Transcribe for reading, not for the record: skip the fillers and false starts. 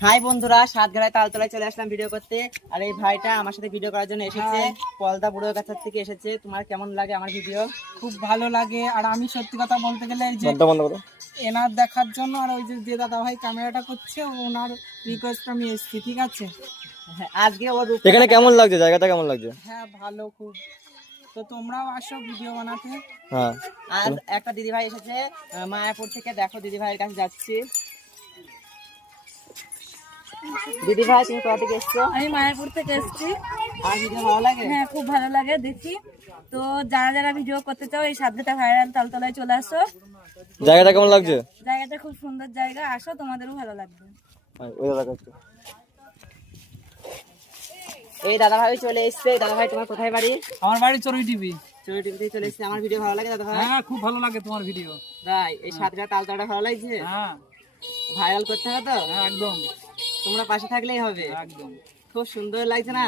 High বন্ধুরা, সাতঘাটায় তালতলায় চলে আসলাম video করতে। আর এই ভাইটা আমার সাথে ভিডিও করার জন্য এসেছে, পলদা বুড়ো গাছার থেকে এসেছে। তোমার কেমন লাগে আমার ভিডিও? খুব ভালো লাগে। আর আমি সত্যি কথা বলতে গেলে এই যে এনার দেখার জন্য আর ওই যে দাদা ভাই ক্যামেরাটা করছে ওনার রিকোয়েস্ট আমি এসেছি, ঠিক আছে? আজকে ওর এখানে কেমন লাগছে, জায়গাটা কেমন লাগছে? হ্যাঁ ভালো খুব। তো তোমরাও আসো ভিডিও বানাতে। হ্যাঁ, আজ একটা দিদি ভাই এসেছে মায়াপুর থেকে। দেখো দিদি ভাইয়ের কাছে যাচ্ছি। দিদি ভাই, তুমি কোথা থেকে এসছো? আমি মায়াপুর থেকে এসেছি। আর ভিডিও ভালো লাগে? হ্যাঁ, খুব ভালো লাগে দেখি। তো যারা যারা ভিডিও করতে চাও এই সাতঘাটা ভাইরাল তালতলায় চলে আসো। জায়গাটা কেমন লাগছে? জায়গাটা খুব সুন্দর জায়গা, আসো তোমাদেরও ভালো লাগবে। ওই দাদা কাছে। এই দাদা ভাই চলে এসছে। দাদা ভাই, তোমার কোথায় বাড়ি? আমার বাড়ি চড়ুই টিভি। চলে টিভি থেকে চলে এসছে। আমার ভিডিও ভালো লাগে দাদা ভাই? হ্যাঁ খুব ভালো লাগে তোমার ভিডিও। তাই এই সাতঘাটা তালতলাটা ভালো লাগছে? হ্যাঁ ভাইরাল করতে হবে তো? হ্যাঁ একদম তোমরা পাশে থাকলেই হবে। একদম। খুব সুন্দর লাগছে না?